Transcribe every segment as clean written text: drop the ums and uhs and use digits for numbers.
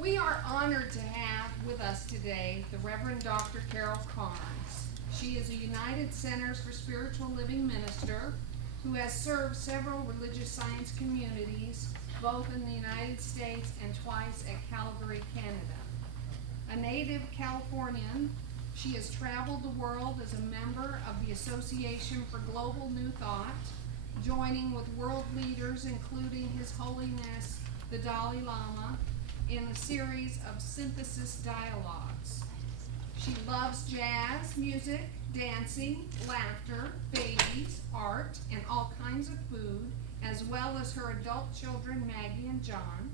We are honored to have with us today the Reverend Dr. Carol Carnes. She is a United Centers for Spiritual Living minister who has served several religious science communities, both in the United States and twice at Calgary, Canada. A native Californian, she has traveled the world as a member of the Association for Global New Thought, joining with world leaders including His Holiness the Dalai Lama in a series of synthesis dialogues. She loves jazz, music, dancing, laughter, babies, art, and all kinds of food, as well as her adult children, Maggie and John.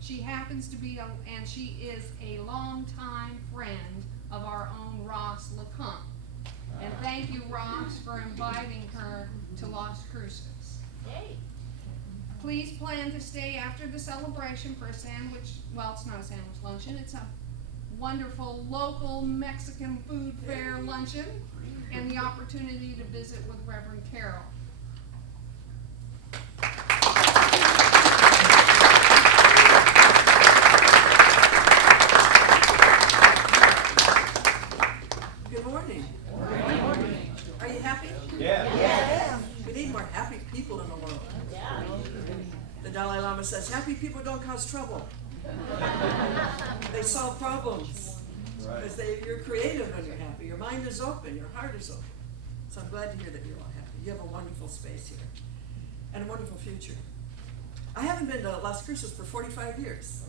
She happens to be, and she is a longtime friend of our own Ross LeCompte. And thank you, Ross, for inviting her to Las Cruces. Yay. Please plan to stay after the celebration for a sandwich, well, it's not a sandwich luncheon, it's a wonderful local Mexican food fair luncheon, and the opportunity to visit with Reverend Carol. Good morning. Good morning. Are you happy? Yeah. Yes. We need more happy people in the world. Yeah. The Dalai Lama says, happy people don't cause trouble. They solve problems. Because you're creative when you're happy. Your mind is open. Your heart is open. So I'm glad to hear that you're all happy. You have a wonderful space here. And a wonderful future. I haven't been to Las Cruces for 45 years.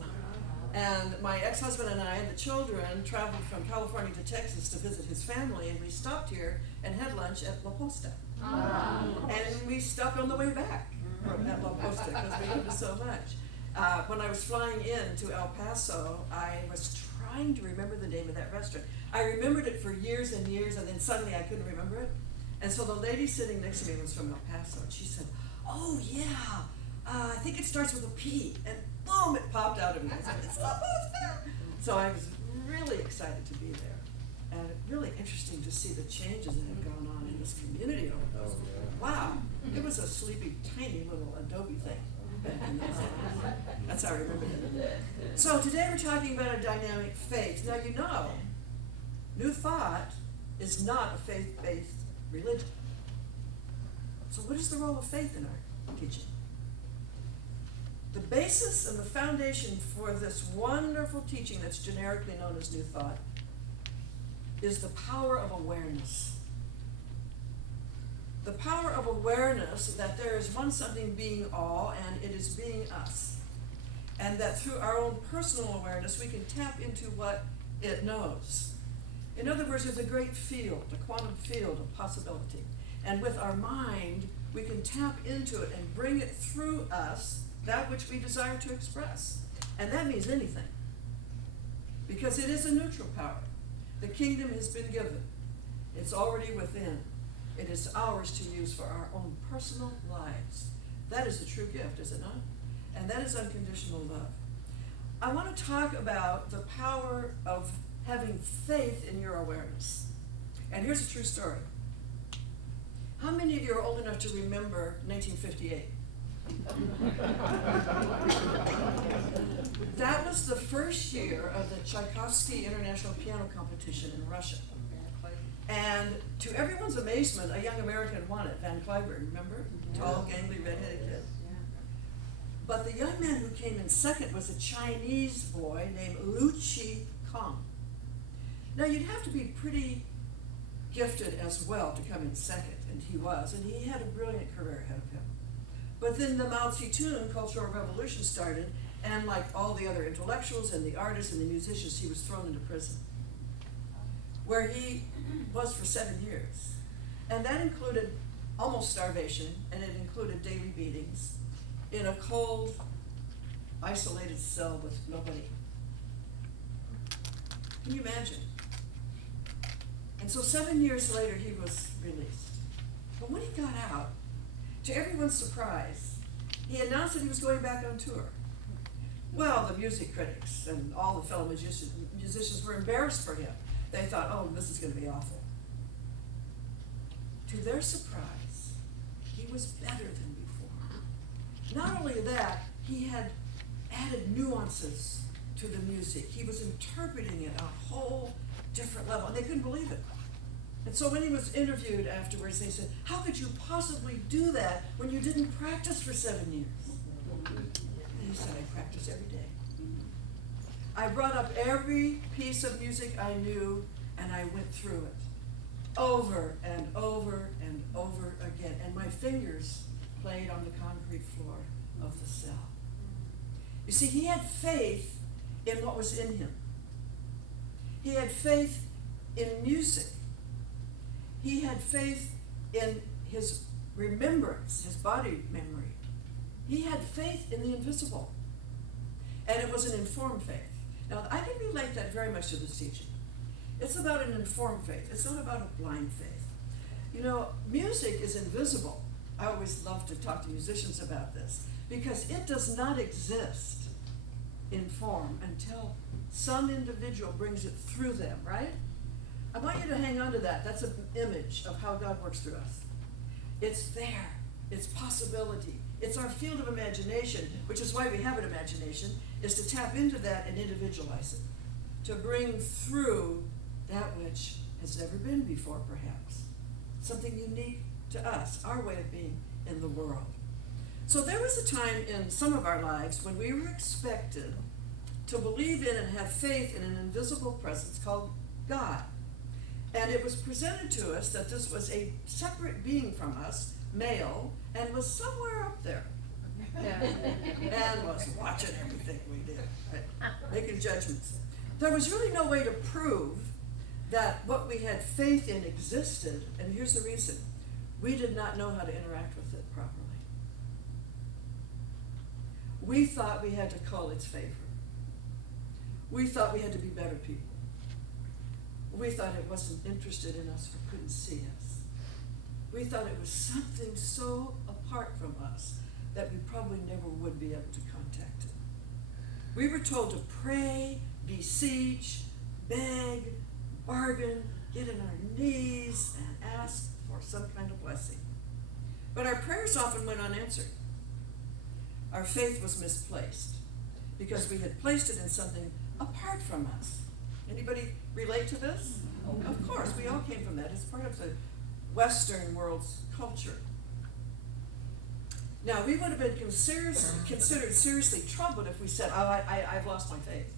And my ex-husband and I and the children traveled from California to Texas to visit his family, and we stopped here and had lunch at La Posta. And we stopped on the way back at La Posta because we loved it so much. When I was flying in to El Paso, I was trying to remember the name of that restaurant. I remembered it for years and years, and then suddenly I couldn't remember it. And so the lady sitting next to me was from El Paso, and she said, "Oh yeah, I think it starts with a P." And boom, it popped out of me. I said, "It's La Posta." So I was really excited to be there, and really interesting to see the changes that have gone on in this community over those. Wow, it was a sleepy, tiny little adobe thing back in those days. That's how I remember it. So today we're talking about a dynamic faith. Now you know, New Thought is not a faith-based religion. So what is the role of faith in our teaching? The basis and the foundation for this wonderful teaching that's generically known as New Thought is the power of awareness. The power of awareness that there is one something being all, and it is being us. And that through our own personal awareness we can tap into what it knows. In other words, there's a great field, a quantum field of possibility. And with our mind, we can tap into it and bring it through us, that which we desire to express. And that means anything. Because it is a neutral power. The kingdom has been given. It's already within. It is ours to use for our own personal lives. That is the true gift, is it not? And that is unconditional love. I want to talk about the power of having faith in your awareness. And here's a true story. How many of you are old enough to remember 1958? That was the first year of the Tchaikovsky International Piano Competition in Russia. And to everyone's amazement, a young American won it, Van Cliburn, remember? Tall, gangly, redheaded kid. But the young man who came in second was a Chinese boy named Lu Chi Kong. Now you'd have to be pretty gifted as well to come in second, and he was, and he had a brilliant career ahead of him. But then the Mao Zedong Cultural Revolution started, and like all the other intellectuals and the artists and the musicians, he was thrown into prison, where he was for 7 years. And that included almost starvation, and it included daily beatings in a cold, isolated cell with nobody. Can you imagine? And so 7 years later, he was released. But when he got out, to everyone's surprise, he announced that he was going back on tour. Well, the music critics and all the fellow musicians were embarrassed for him. They thought, oh, this is going to be awful. To their surprise, he was better than before. Not only that, he had added nuances to the music. He was interpreting it on a whole different level, and they couldn't believe it. And so when he was interviewed afterwards, they said, how could you possibly do that when you didn't practice for 7 years? And he said, I practice every day. I brought up every piece of music I knew, and I went through it over and over and over again. And my fingers played on the concrete floor of the cell. You see, he had faith in what was in him. He had faith in music. He had faith in his remembrance, his body memory. He had faith in the invisible. And it was an informed faith. Now, I can relate that very much to this teaching. It's about an informed faith. It's not about a blind faith. You know, music is invisible. I always love to talk to musicians about this because it does not exist in form until some individual brings it through them, right? I want you to hang on to that. That's an image of how God works through us. It's there. It's possibility. It's our field of imagination, which is why we have an imagination, is to tap into that and individualize it, to bring through that which has never been before, perhaps. Something unique to us, our way of being in the world. So there was a time in some of our lives when we were expected to believe in and have faith in an invisible presence called God. And it was presented to us that this was a separate being from us, male, and was somewhere up there. And was watching everything we did, right? Making judgments. There was really no way to prove that what we had faith in existed, and here's the reason. We did not know how to interact with it properly. We thought we had to call its favor. We thought we had to be better people. We thought it wasn't interested in us or couldn't see us. We thought it was something so apart from us that we probably never would be able to contact it. We were told to pray, beseech, beg, bargain, get on our knees, and ask for some kind of blessing. But our prayers often went unanswered. Our faith was misplaced because we had placed it in something apart from us. Anybody relate to this? Of course, we all came from that. It's part of the Western world's culture. Now, we would have been considered seriously troubled if we said, I've lost my faith.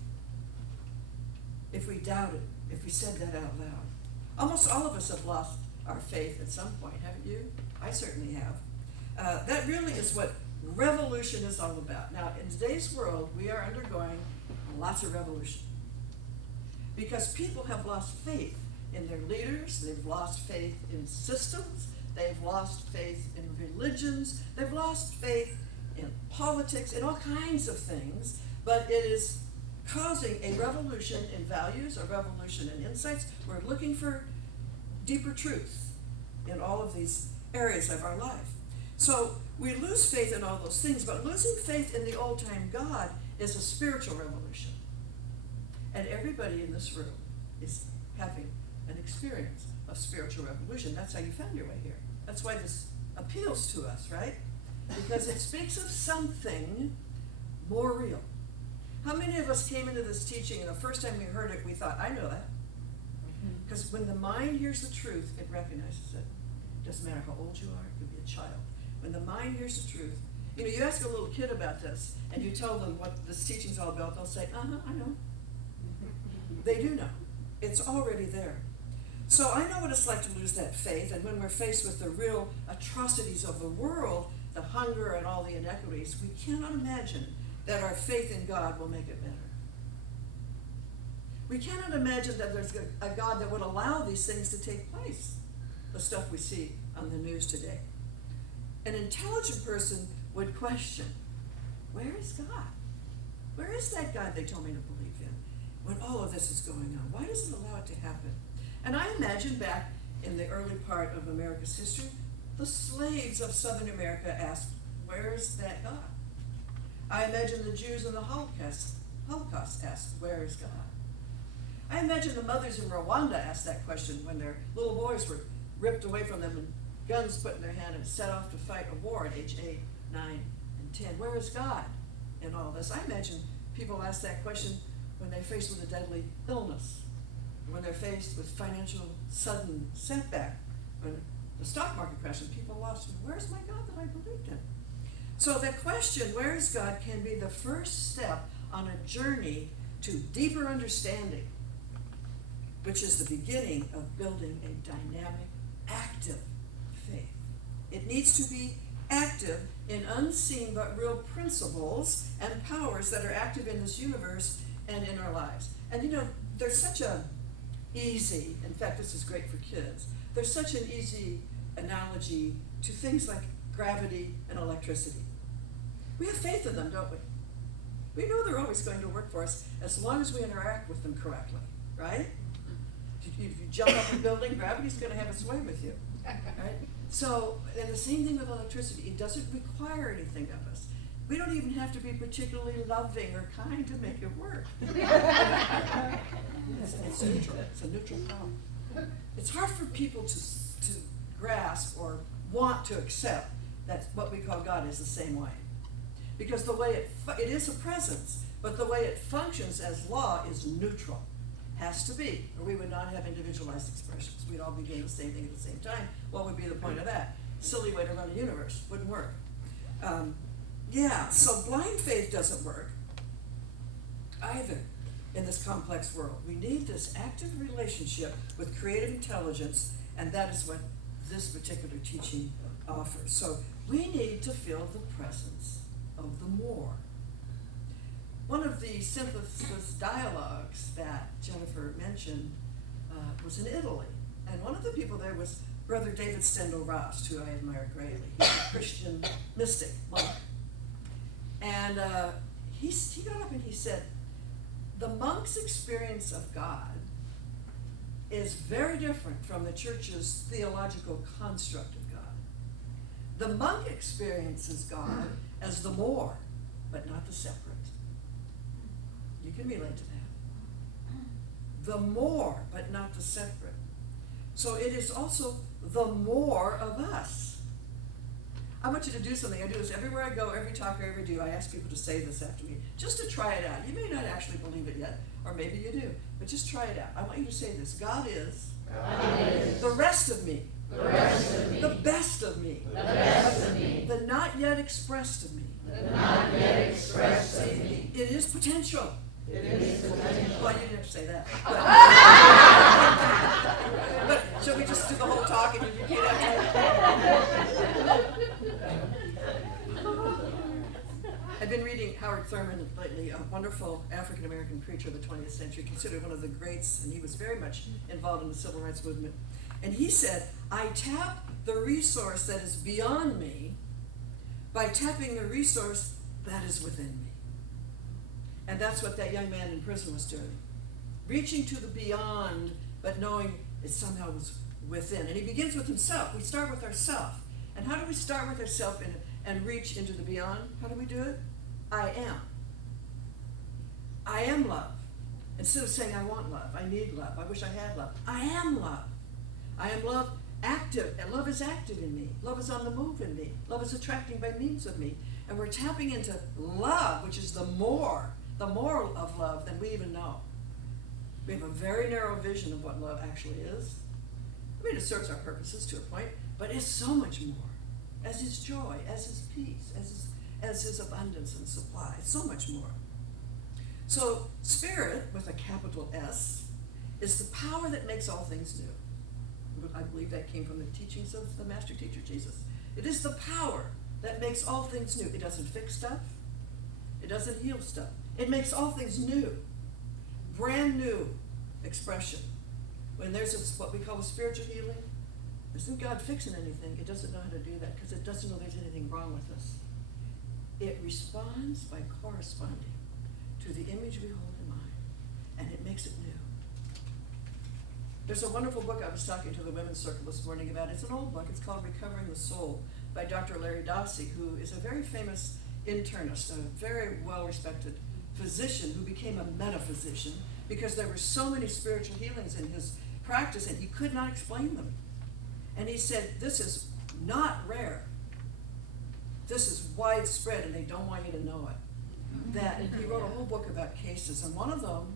If we doubted, if we said that out loud. Almost all of us have lost our faith at some point, haven't you? I certainly have. That really is what revolution is all about. Now, in today's world, we are undergoing lots of revolution. Because people have lost faith in their leaders, they've lost faith in systems, they've lost faith in religions, they've lost faith in politics, in all kinds of things, but it is causing a revolution in values, a revolution in insights. We're looking for deeper truth in all of these areas of our life. So we lose faith in all those things, but losing faith in the old-time God is a spiritual revolution. And everybody in this room is having an experience of spiritual revolution. That's how you found your way here. That's why this appeals to us, right? Because it speaks of something more real. How many of us came into this teaching and the first time we heard it, we thought, I know that. Because when the mind hears the truth, it recognizes it. It doesn't matter how old you are, it could be a child. When the mind hears the truth, you know, you ask a little kid about this, and you tell them what this teaching's all about, they'll say, I know. They do know. It's already there. So I know what it's like to lose that faith, and when we're faced with the real atrocities of the world, the hunger and all the inequities, we cannot imagine that our faith in God will make it better. We cannot imagine that there's a God that would allow these things to take place, the stuff we see on the news today. An intelligent person would question, where is God? Where is that God they told me to believe in when all of this is going on? Why does it allow it to happen? And I imagine back in the early part of America's history, the slaves of Southern America asked, where is that God? I imagine the Jews in the Holocaust asked, where is God? I imagine the mothers in Rwanda asked that question when their little boys were ripped away from them and guns put in their hand and set off to fight a war at age 8, 9, and 10. Where is God in all this? I imagine people ask that question when they're faced with a deadly illness, when they're faced with financial sudden setback, when the stock market crashed and people lost, where's my God that I believed in? So the question, where is God, can be the first step on a journey to deeper understanding, which is the beginning of building a dynamic, active faith. It needs to be active in unseen but real principles and powers that are active in this universe and in our lives. And you know, there's such a easy, in fact this is great for kids, there's such an easy analogy to things like gravity and electricity. We have faith in them, don't we? We know they're always going to work for us as long as we interact with them correctly, right? If you jump up a building, gravity's going to have its way with you, right? So, and the same thing with electricity. It doesn't require anything of us. We don't even have to be particularly loving or kind to make it work. It's neutral. It's a neutral power. It's hard for people to grasp or want to accept that what we call God is the same way. Because the way it is a presence, but the way it functions as law is neutral. Has to be, or we would not have individualized expressions. We'd all be doing the same thing at the same time. What would be the point of that? Silly way to run a universe. Wouldn't work. So blind faith doesn't work either in this complex world. We need this active relationship with creative intelligence, and that is what this particular teaching offers. So we need to feel the presence of the more. One of the synthesis dialogues that Jennifer mentioned was in Italy. And one of the people there was Brother David Stendhal-Rast, who I admire greatly. He's a Christian mystic, monk. And he got up and he said, the monk's experience of God is very different from the church's theological construct of God. The monk experiences God as the more, but not the separate. You can relate to that. The more, but not the separate. So it is also the more of us. I want you to do something. I do this everywhere I go, every talk I ever do. I ask people to say this after me, just to try it out. You may not actually believe it yet, or maybe you do, but just try it out. I want you to say this. God is the rest of me, the best of me, the not yet expressed of me. See, it is potential. Well, you didn't have to say that. But shall we just do the whole talk and you repeat after me? I've been reading Howard Thurman lately, a wonderful African-American preacher of the 20th century, considered one of the greats, and he was very much involved in the civil rights movement. And he said, I tap the resource that is beyond me by tapping the resource that is within me. And that's what that young man in prison was doing. Reaching to the beyond, but knowing it somehow was within. And he begins with himself. We start with ourself. And how do we start with ourself and reach into the beyond? How do we do it? I am. I am love. Instead of saying I want love, I need love, I wish I had love. I am love. I am love active, and love is active in me. Love is on the move in me. Love is attracting by means of me. And we're tapping into love, which is the more of love than we even know. We have a very narrow vision of what love actually is. I mean, it serves our purposes to a point, but it's so much more. As is joy, as is peace, as is abundance and supply, so much more. So, spirit, with a capital S, is the power that makes all things new. I believe that came from the teachings of the master teacher, Jesus. It is the power that makes all things new. It doesn't fix stuff. It doesn't heal stuff. It makes all things new. Brand new expression. When there's what we call a spiritual healing, isn't God fixing anything? It doesn't know how to do that because it doesn't know there's anything wrong with us. It responds by corresponding to the image we hold in mind, and it makes it new. There's a wonderful book I was talking to the women's circle this morning about. It's an old book. It's called Recovering the Soul by Dr. Larry Dossey, who is a very famous internist, a very well-respected physician who became a metaphysician because there were so many spiritual healings in his practice and he could not explain them. And he said, this is not rare. This is widespread and they don't want you to know it. that he wrote a whole book about cases, and one of them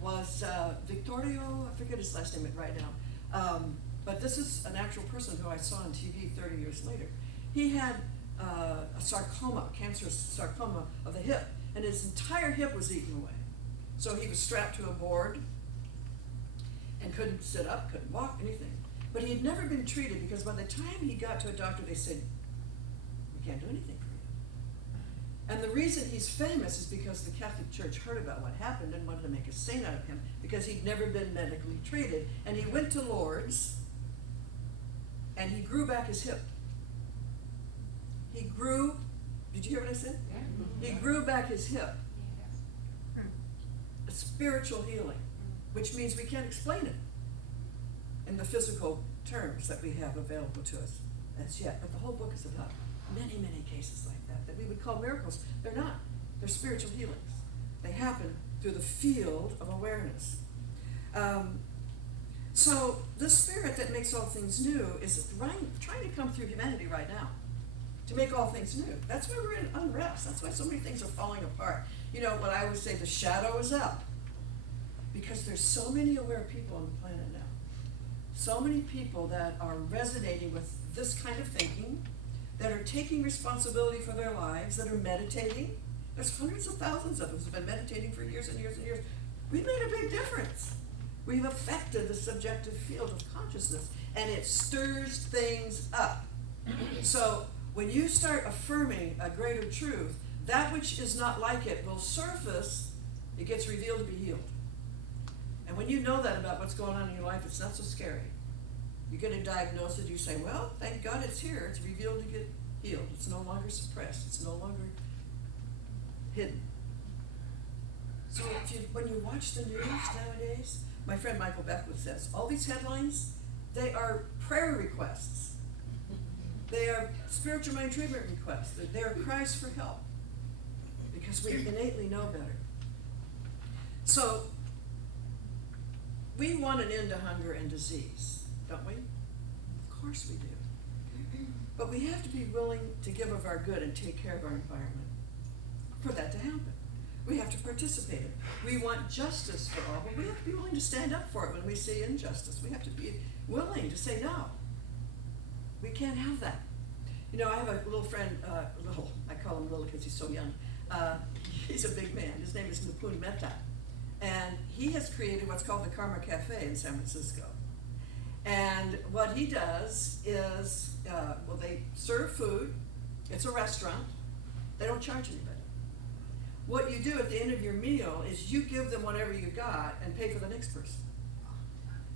was Victorio, I forget his last name right now, but this is an actual person who I saw on TV 30 years later. He had a sarcoma, cancerous sarcoma of the hip, and his entire hip was eaten away. So he was strapped to a board and couldn't sit up, couldn't walk, anything. But he had never been treated, because by the time he got to a doctor, they said, "We can't do anything for you." And the reason he's famous is because the Catholic Church heard about what happened and wanted to make a saint out of him, because he'd never been medically treated. And he went to Lourdes, and he grew back his hip. He grew, did you hear what I said? Yeah. He grew back his hip. A spiritual healing, which means we can't explain it in the physical terms that we have available to us as yet. But the whole book is about many, many cases like that we would call miracles. They're not. They're spiritual healings. They happen through the field of awareness. So this spirit that makes all things new is trying to come through humanity right now to make all things new. That's why we're in unrest. That's why so many things are falling apart. You know what I always say, the shadow is up, because there's so many aware people on the planet now. So many people that are resonating with this kind of thinking, that are taking responsibility for their lives, that are meditating. There's hundreds of thousands of us who've been meditating for years and years and years. We've made a big difference. We've affected the subjective field of consciousness, and it stirs things up. So when you start affirming a greater truth, that which is not like it will surface. It gets revealed to be healed. And when you know that about what's going on in your life, it's not so scary. You get a diagnosis, you say, well, thank God it's here. It's revealed to get healed. It's no longer suppressed. It's no longer hidden. So when you watch the news nowadays, my friend Michael Beckwith says, all these headlines, they are prayer requests. They are spiritual mind treatment requests. They are cries for help, because we innately know better. So we want an end to hunger and disease, don't we? Of course we do. But we have to be willing to give of our good and take care of our environment for that to happen. We have to participate in it. We want justice for all, but we have to be willing to stand up for it when we see injustice. We have to be willing to say no. We can't have that. You know, I have a little friend, I call him little because he's so young. He's a big man. His name is Nipun Mehta. And he has created what's called the Karma Cafe in San Francisco. And what he does is, they serve food. It's a restaurant. They don't charge anybody. What you do at the end of your meal is you give them whatever you got and pay for the next person.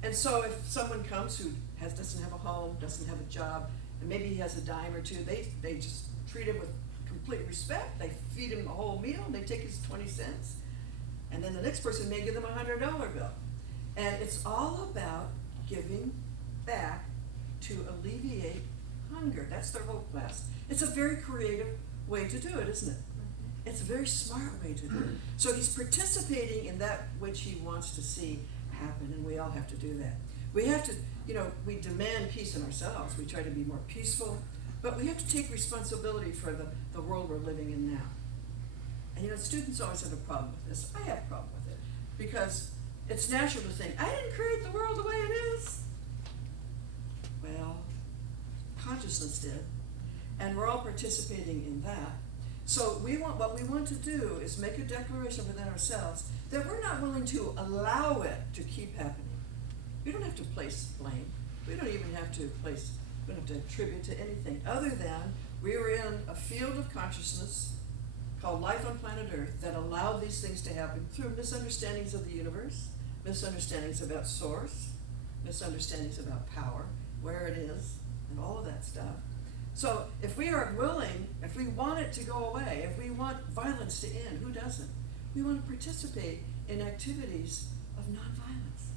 And so if someone comes who doesn't have a home, doesn't have a job, and maybe he has a dime or two, they just treat him with complete respect. They feed him the whole meal, and they take his 20 cents. And then the next person may give them a $100 bill. And it's all about giving back to alleviate hunger. That's their whole quest. It's a very creative way to do it, isn't it? It's a very smart way to do it. So he's participating in that which he wants to see happen, and we all have to do that. We have to, we demand peace in ourselves. We try to be more peaceful, but we have to take responsibility for the world we're living in now. And students always have a problem with this. I have a problem with it, because it's natural to think, I didn't create the world the way it is. Well, consciousness did, and we're all participating in that. So what we want to do is make a declaration within ourselves that we're not willing to allow it to keep happening. We don't have to place blame. We don't even have to attribute to anything other than we are in a field of consciousness called life on planet Earth that allowed these things to happen through misunderstandings of the universe, misunderstandings about source, misunderstandings about power, where it is, and all of that stuff. So if we are willing, if we want it to go away, if we want violence to end, who doesn't? We want to participate in activities of nonviolence.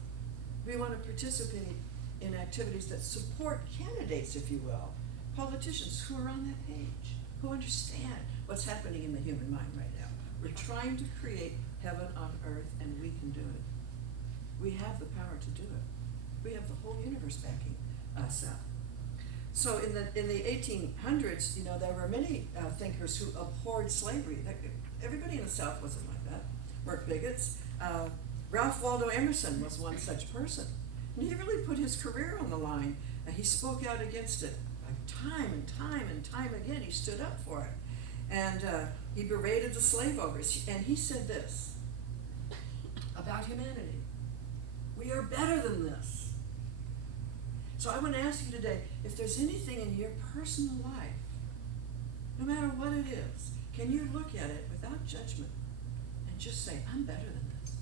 We want to participate in activities that support candidates, if you will, politicians who are on that page, who understand what's happening in the human mind right now. We're trying to create heaven on earth, and we can do it. We have the power to do it. We have the whole universe backing us up. So in the 1800s, there were many thinkers who abhorred slavery. Everybody in the South wasn't like that, weren't bigots. Ralph Waldo Emerson was one such person. And he really put his career on the line. He spoke out against it. Time and time and time again, he stood up for it. And he berated the slave owners. And he said this about humanity: we are better than this. So I want to ask you today, if there's anything in your personal life, no matter what it is, can you look at it without judgment and just say, I'm better than this.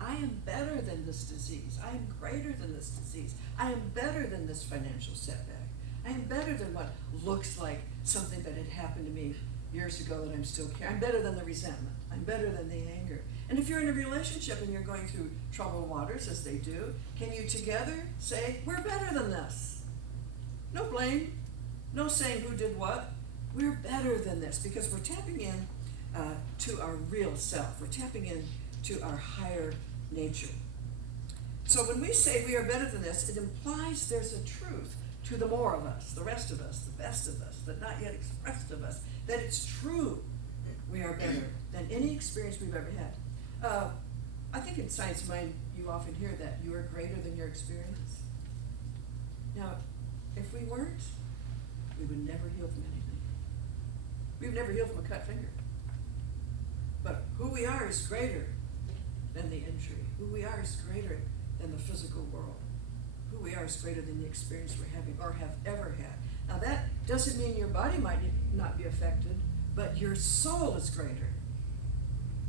I am better than this disease. I am greater than this disease. I am better than this financial setback. I am better than what looks like something that had happened to me years ago that I'm still carrying. I'm better than the resentment. I'm better than the anger. And if you're in a relationship and you're going through troubled waters, as they do, can you together say, we're better than this? No blame, no saying who did what. We're better than this, because we're tapping in to our real self. We're tapping in to our higher nature. So when we say we are better than this, it implies there's a truth to the more of us, the rest of us, the best of us, the not yet expressed of us, that it's true we are better than any experience we've ever had. I think in Science Mind you often hear that you are greater than your experience. Now, if we weren't, we would never heal from anything. We would never heal from a cut finger. But who we are is greater than the injury. Who we are is greater than the physical world. Who we are is greater than the experience we're having or have ever had. Now that doesn't mean your body might not be affected, but your soul is greater.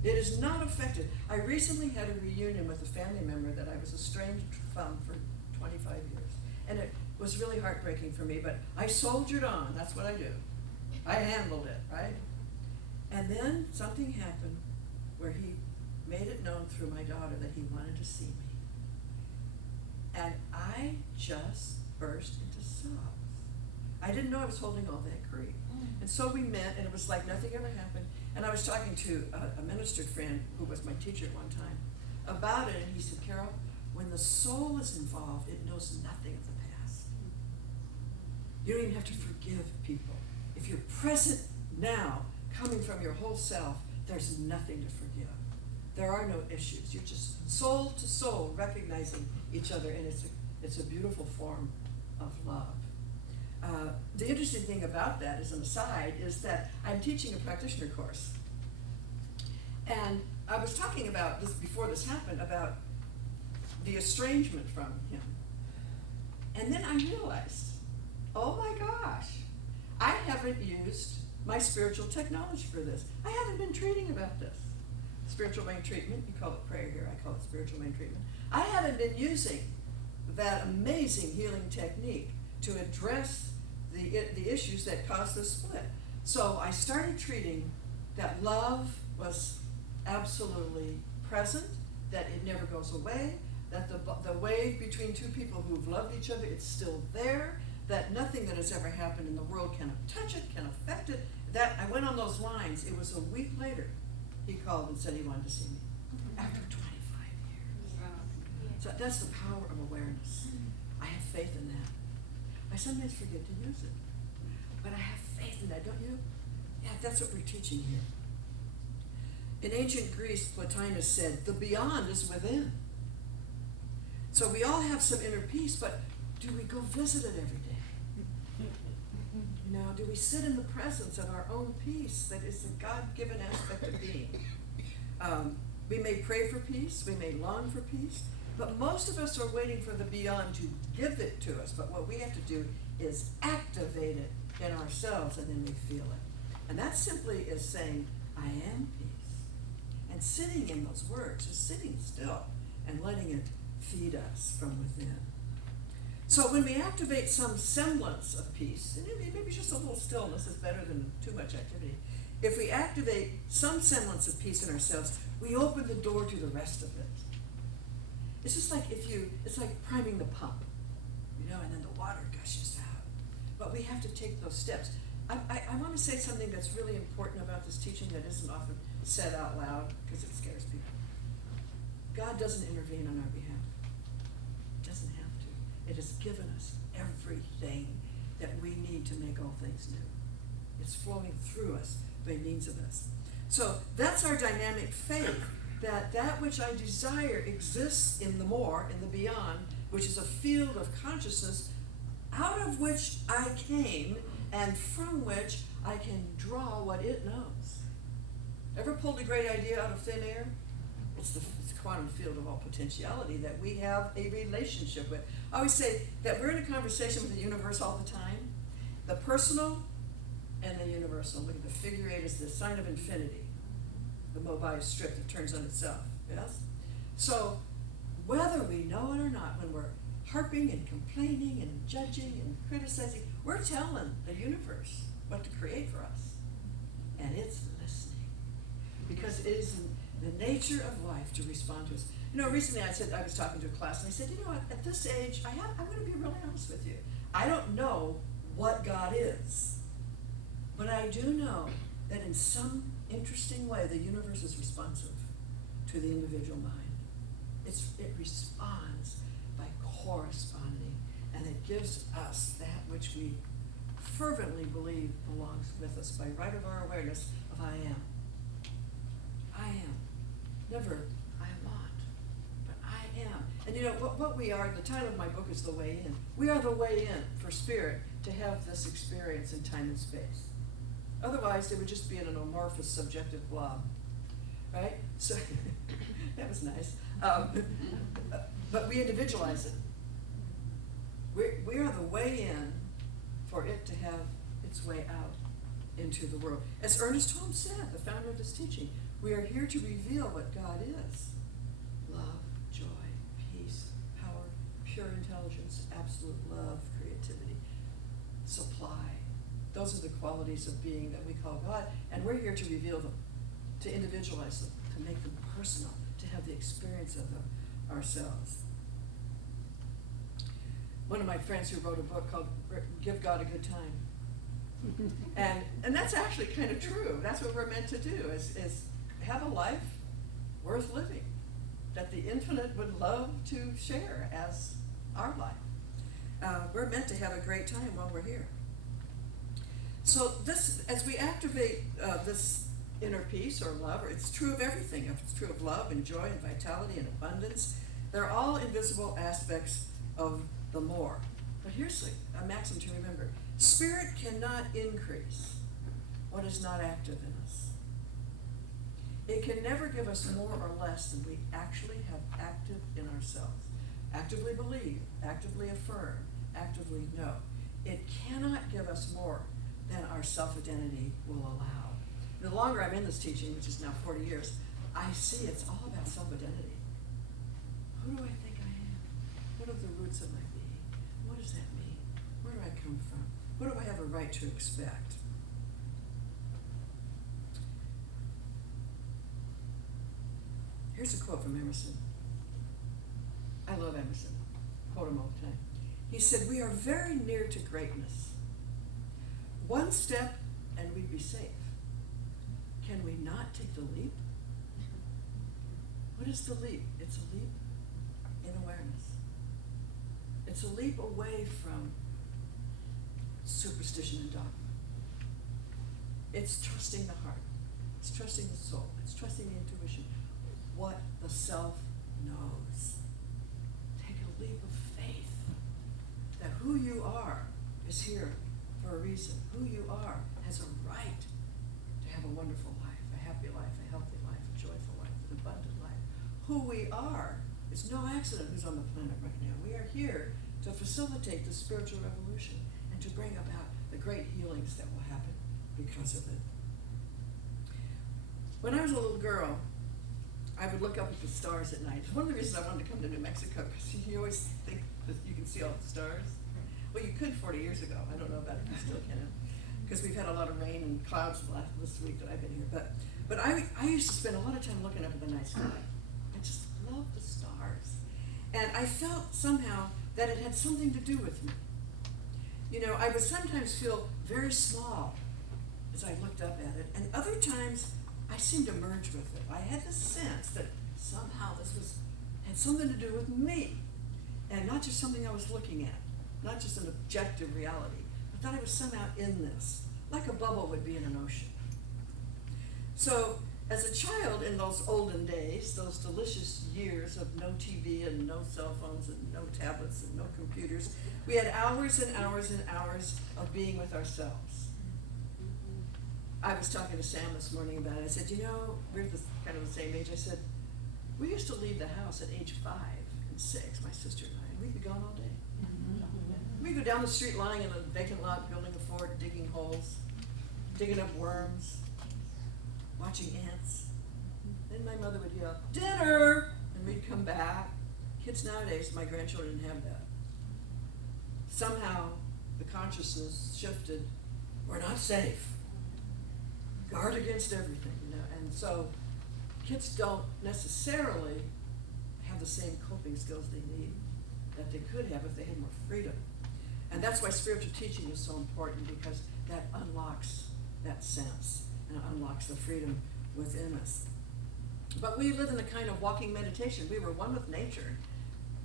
It is not affected. I recently had a reunion with a family member that I was estranged from for 25 years. And it was really heartbreaking for me, but I soldiered on. That's what I do. I handled it, right? And then something happened where he made it known through my daughter that he wanted to see me. And I just burst into sobs. I didn't know I was holding all that grief. And so we met, and it was like nothing ever happened. And I was talking to a minister friend who was my teacher at one time about it, and he said, Carol, when the soul is involved, it knows nothing of the past. You don't even have to forgive people. If you're present now, coming from your whole self, there's nothing to forgive. There are no issues. You're just soul to soul recognizing each other, and it's a beautiful form of love. The interesting thing about that, as an aside, is that I'm teaching a practitioner course. And I was talking about this before this happened, about the estrangement from him. And then I realized, oh my gosh, I haven't used my spiritual technology for this. I haven't been treating about this. Spiritual mind treatment, you call it prayer here, I call it spiritual mind treatment. I haven't been using that amazing healing technique to address the issues that caused the split. So I started treating that love was absolutely present, that it never goes away, that the wave between two people who've loved each other, it's still there, that nothing that has ever happened in the world can touch it, can affect it. That I went on those lines. It was a week later he called and said he wanted to see me after 25 years. So that's the power of awareness. I have faith in that. I sometimes forget to use it, but I have faith in that, don't you? Yeah, that's what we're teaching here. In ancient Greece, Plotinus said, the beyond is within. So we all have some inner peace, but do we go visit it every day? You know, do we sit in the presence of our own peace that is the God-given aspect of being? We may pray for peace, we may long for peace, but most of us are waiting for the beyond to give it to us. But what we have to do is activate it in ourselves, and then we feel it. And that simply is saying, I am peace. And sitting in those words, just sitting still and letting it feed us from within. So when we activate some semblance of peace, and maybe just a little stillness is better than too much activity. If we activate some semblance of peace in ourselves, we open the door to the rest of it. It's just like it's like priming the pump, you know, and then the water gushes out. But we have to take those steps. I want to say something that's really important about this teaching that isn't often said out loud because it scares people. God doesn't intervene on our behalf. Doesn't have to. It has given us everything that we need to make all things new. It's flowing through us by means of us. So that's our dynamic faith, that which I desire exists in the more, in the beyond, which is a field of consciousness out of which I came and from which I can draw what it knows. Ever pulled a great idea out of thin air? It's the quantum field of all potentiality that we have a relationship with. I always say that we're in a conversation with the universe all the time. The personal and the universal. Look at the figure eight as the sign of infinity. The mobile strip that turns on itself. Yes? So whether we know it or not, when we're harping and complaining and judging and criticizing, we're telling the universe what to create for us. And it's listening. Because it is the nature of life to respond to us. You know, recently I was talking to a class and I said, you know what, at this age, I'm going to be really honest with you. I don't know what God is. But I do know that in some interesting way, the universe is responsive to the individual mind. It responds by corresponding, and it gives us that which we fervently believe belongs with us by right of our awareness of I am. I am. Never I want, but I am. And you know, what we are, the title of my book is The Way In. We are the way in for spirit to have this experience in time and space. Otherwise, it would just be an amorphous, subjective blob, right? So, that was nice. But we individualize it. We are the way in for it to have its way out into the world. As Ernest Holmes said, the founder of this teaching, we are here to reveal what God is. Love, joy, peace, power, pure intelligence, absolute love, creativity, supply. Those are the qualities of being that we call God, and we're here to reveal them, to individualize them, to make them personal, to have the experience of them ourselves. One of my friends who wrote a book called Give God a Good Time. And that's actually kind of true. That's what we're meant to do, is have a life worth living, that the infinite would love to share as our life. We're meant to have a great time while we're here. So this, as we activate this inner peace or love, or it's true of everything. It's true of love and joy and vitality and abundance. They're all invisible aspects of the more. But here's a maxim to remember. Spirit cannot increase what is not active in us. It can never give us more or less than we actually have active in ourselves. Actively believe, actively affirm, actively know. It cannot give us more than our self-identity will allow. The longer I'm in this teaching, which is now 40 years, I see it's all about self-identity. Who do I think I am? What are the roots of my being? What does that mean? Where do I come from? What do I have a right to expect? Here's a quote from Emerson. I love Emerson. Quote him all the time. He said, "We are very near to greatness. One step and we'd be safe. Can we not take the leap?" What is the leap? It's a leap in awareness. It's a leap away from superstition and dogma. It's trusting the heart. It's trusting the soul. It's trusting the intuition. What the self knows. Take a leap of faith that who you are is here for a reason. Who you are has a right to have a wonderful life, a happy life, a healthy life, a joyful life, an abundant life. Who we are is no accident who's on the planet right now. We are here to facilitate the spiritual revolution and to bring about the great healings that will happen because of it. When I was a little girl, I would look up at the stars at night. It's one of the reasons I wanted to come to New Mexico, because you always think that you can see all the stars. Well, you could 40 years ago. I don't know about it, you still can, because we've had a lot of rain and clouds this week that I've been here. But I used to spend a lot of time looking up at the night sky. I just love the stars. And I felt somehow that it had something to do with me. You know, I would sometimes feel very small as I looked up at it, and other times I seemed to merge with it. I had this sense that somehow this had something to do with me. and not just something I was looking at, not just an objective reality, but that I was somehow in this, like a bubble would be in an ocean. So, as a child in those olden days, those delicious years of no TV and no cell phones and no tablets and no computers, we had hours and hours and hours of being with ourselves. I was talking to Sam this morning about it. I said, we're kind of the same age. I said, we used to leave the house at age 5 and 6, my sister and I, and we'd be gone all day. We'd go down the street lying in a vacant lot, building a fort, digging holes, digging up worms, watching ants. Then my mother would yell, "Dinner!" and we'd come back. Kids nowadays, my grandchildren didn't have that. Somehow the consciousness shifted. We're not safe. Guard against everything, and so kids don't necessarily have the same coping skills they need that they could have if they had more freedom. And that's why spiritual teaching is so important, because that unlocks that sense and unlocks the freedom within us. But we live in a kind of walking meditation. We were one with nature.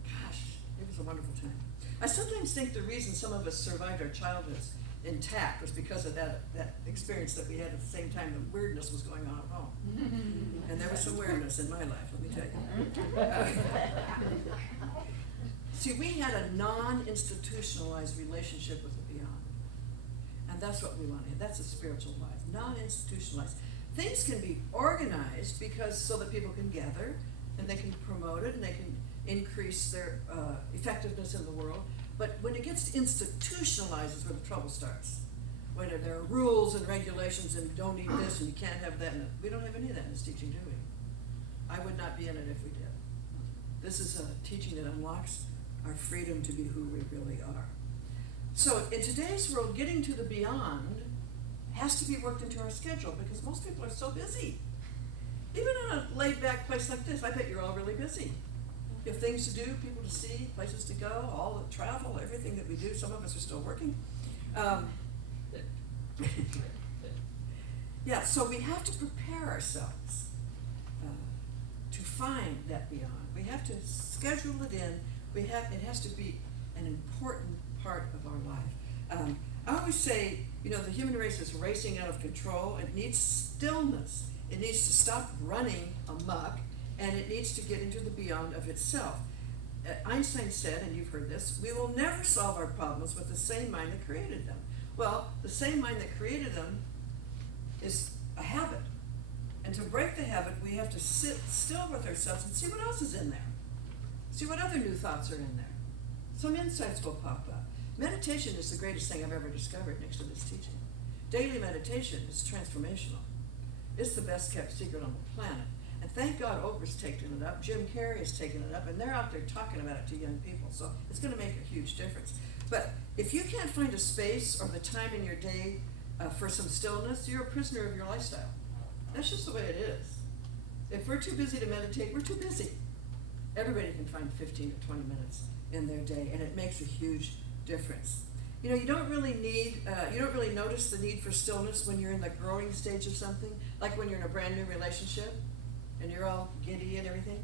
Gosh, it was a wonderful time. I sometimes think the reason some of us survived our childhoods intact was because of that experience that we had at the same time the weirdness was going on at home. And there was some weirdness in my life, let me tell you. See, we had a non-institutionalized relationship with the beyond. And that's what we want to have. That's a spiritual life, non-institutionalized. Things can be organized so that people can gather and they can promote it and they can increase their effectiveness in the world. But when it gets institutionalized is where the trouble starts. When there are rules and regulations and you don't eat this and you can't have that. And we don't have any of that in this teaching, do we? I would not be in it if we did. This is a teaching that unlocks our freedom to be who we really are. So in today's world, getting to the beyond has to be worked into our schedule because most people are so busy. Even in a laid-back place like this, I bet you're all really busy. You have things to do, people to see, places to go, all the travel, everything that we do. Some of us are still working. Yeah, so we have to prepare ourselves to find that beyond. We have to schedule it in. It has to be an important part of our life. I always say, the human race is racing out of control. It needs stillness. It needs to stop running amok, and it needs to get into the beyond of itself. Einstein said, and you've heard this, we will never solve our problems with the same mind that created them. Well, the same mind that created them is a habit. And to break the habit, we have to sit still with ourselves and see what else is in there. See what other new thoughts are in there. Some insights will pop up. Meditation is the greatest thing I've ever discovered next to this teaching. Daily meditation is transformational. It's the best kept secret on the planet. And thank God Oprah's taken it up, Jim Carrey has taken it up, and they're out there talking about it to young people. So it's going to make a huge difference. But if you can't find a space or the time in your day for some stillness, you're a prisoner of your lifestyle. That's just the way it is. If we're too busy to meditate, we're too busy. Everybody can find 15 to 20 minutes in their day, and it makes a huge difference. You don't really notice the need for stillness when you're in the growing stage of something, like when you're in a brand new relationship and you're all giddy and everything.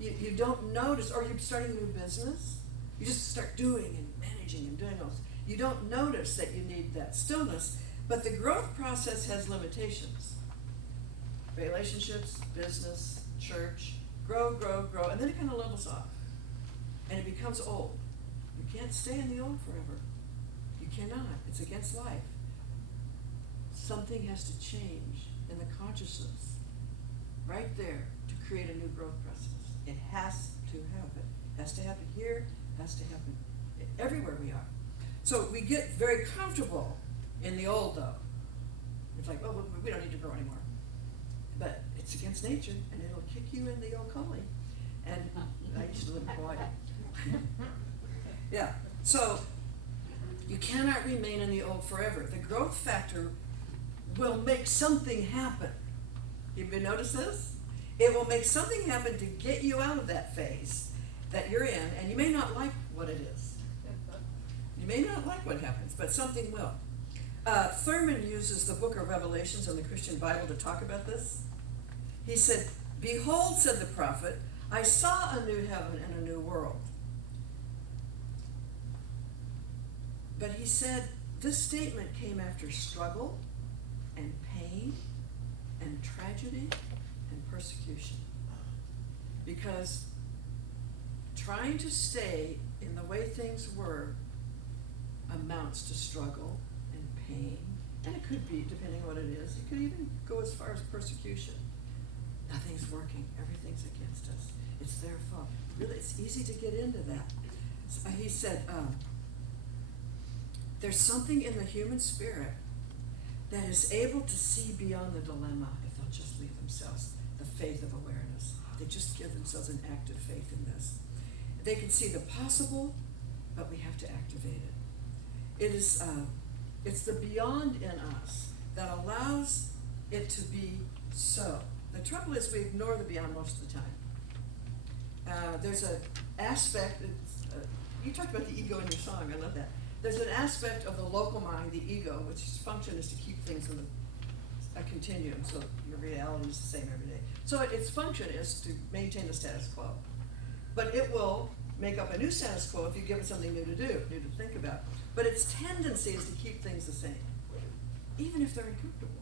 You don't notice, or you're starting a new business, you just start doing and managing and doing all this. You don't notice that you need that stillness, but the growth process has limitations. Relationships, business, church, grow, and then it kind of levels off. And it becomes old. You can't stay in the old forever. You cannot. It's against life. Something has to change in the consciousness right there to create a new growth process. It has to happen. It has to happen here. It has to happen everywhere we are. So we get very comfortable in the old, though. It's like, well, we don't need to grow anymore. But it's against nature, and it'll kick you in the old collie. And I used to live in Hawaii. Yeah, so you cannot remain in the old forever. The growth factor will make something happen. Have you noticed this? It will make something happen to get you out of that phase that you're in, and you may not like what it is. You may not like what happens, but something will. Thurman uses the book of Revelations in the Christian Bible to talk about this. He said, "Behold," said the prophet, "I saw a new heaven and a new world." But he said this statement came after struggle and pain and tragedy and persecution. Because trying to stay in the way things were amounts to struggle and pain. And it could be, depending what it is, it could even go as far as persecution. Nothing's working. Everything's against us. It's their fault. Really, it's easy to get into that. So he said, there's something in the human spirit that is able to see beyond the dilemma if they'll just leave themselves the faith of awareness. They just give themselves an active faith in this. They can see the possible, but we have to activate it. It is, it's the beyond in us that allows it to be so. The trouble is we ignore the beyond most of the time. There's an aspect, you talked about the ego in your song, I love that. There's an aspect of the local mind, the ego, which function is to keep things in a continuum, so your reality is the same every day. So its function is to maintain the status quo. But it will make up a new status quo if you give it something new to do, new to think about. But its tendency is to keep things the same, even if they're uncomfortable,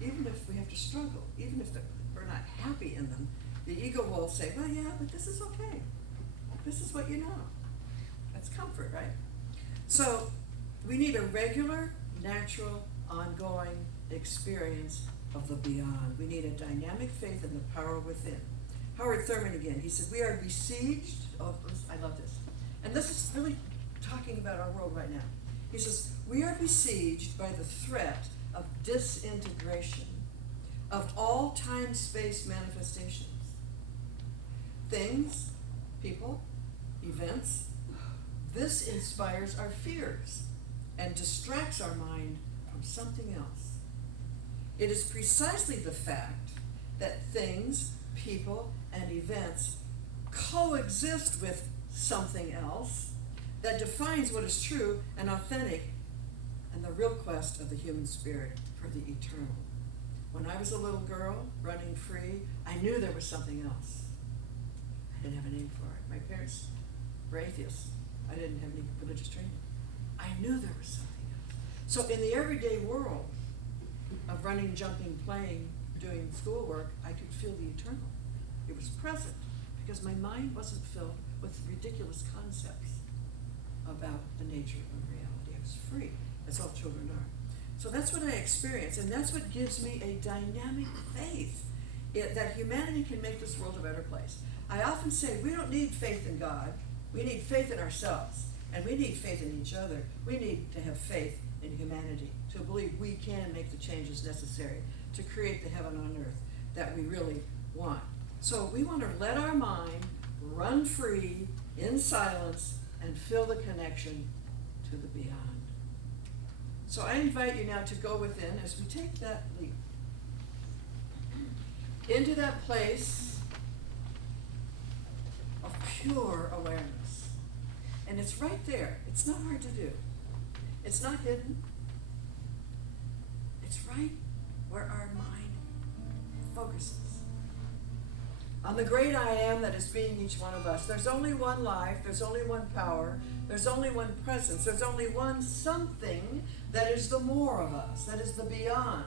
even if we have to struggle, even if we're not happy in them. The ego will say, well, yeah, but this is okay. This is what you know. That's comfort, right? So we need a regular, natural, ongoing experience of the beyond. We need a dynamic faith in the power within. Howard Thurman again, he said, we are besieged, I love this, and this is really talking about our world right now. He says, we are besieged by the threat of disintegration of all time-space manifestations. Things, people, events. This inspires our fears and distracts our mind from something else. It is precisely the fact that things, people, and events coexist with something else that defines what is true and authentic and the real quest of the human spirit for the eternal. When I was a little girl running free, I knew there was something else. I didn't have a name for it. My parents were atheists. I didn't have any religious training. I knew there was something else. So in the everyday world of running, jumping, playing, doing schoolwork, I could feel the eternal. It was present because my mind wasn't filled with ridiculous concepts about the nature of reality. I was free, as all children are. So that's what I experience, and that's what gives me a dynamic faith that humanity can make this world a better place. I often say we don't need faith in God. We need faith in ourselves, and we need faith in each other. We need to have faith in humanity, to believe we can make the changes necessary to create the heaven on earth that we really want. So we want to let our mind run free in silence and feel the connection to the beyond. So I invite you now to go within as we take that leap into that place of pure awareness. And it's right there. It's not hard to do. It's not hidden. It's right where our mind focuses. On the great I am that is being each one of us. There's only one life, there's only one power, there's only one presence, there's only one something that is the more of us, that is the beyond.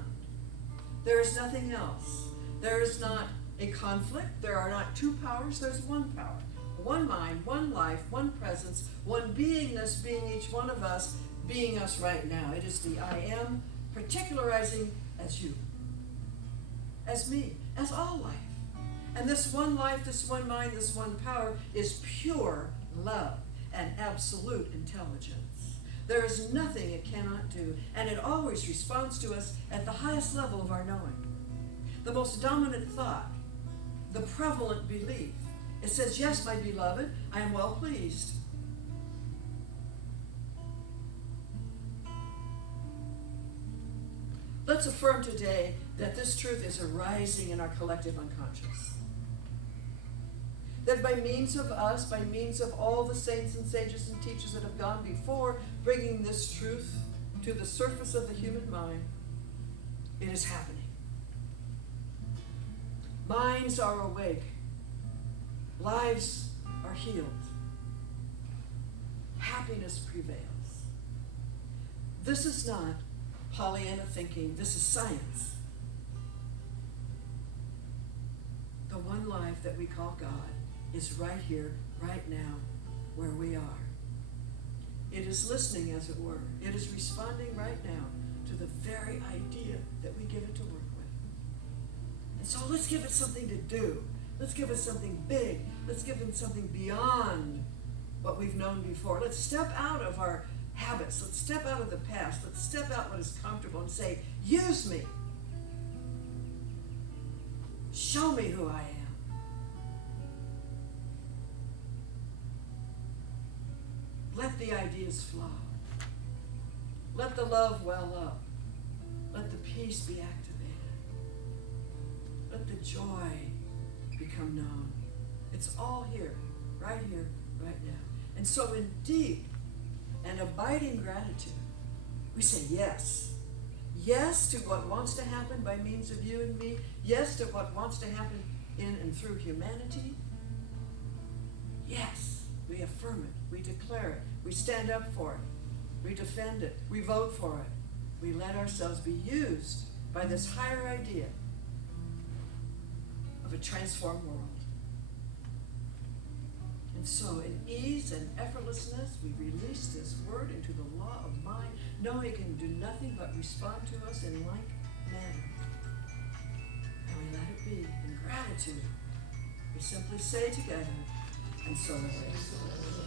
There is nothing else. There is not a conflict, there are not two powers, there's one power. One mind, one life, one presence, one beingness being each one of us, being us right now. It is the I am particularizing as you, as me, as all life. And this one life, this one mind, this one power is pure love and absolute intelligence. There is nothing it cannot do, and it always responds to us at the highest level of our knowing. The most dominant thought, the prevalent belief. It says, yes, my beloved, I am well pleased. Let's affirm today that this truth is arising in our collective unconscious. That by means of us, by means of all the saints and sages and teachers that have gone before, bringing this truth to the surface of the human mind, it is happening. Minds are awake. Lives are healed. Happiness prevails. This is not Pollyanna thinking, this is science. The one life that we call God is right here, right now, where we are. It is listening, as it were. It is responding right now to the very idea that we give it to work with. And so let's give it something to do. Let's give it something big. Let's give it something beyond what we've known before. Let's step out of our habits. Let's step out of the past. Let's step out what is comfortable and say, use me. Show me who I am. Let the ideas flow. Let the love well up. Let the peace be activated. Let the joy become known. It's all here, right now. And so in deep and abiding gratitude, we say yes. Yes to what wants to happen by means of you and me. Yes to what wants to happen in and through humanity. Yes, we affirm it. We declare it. We stand up for it. We defend it. We vote for it. We let ourselves be used by this higher idea of a transformed world. And so in ease and effortlessness, we release this word into the law of mind, knowing it can do nothing but respond to us in like manner. And we let it be in gratitude. We simply say together, and so it is.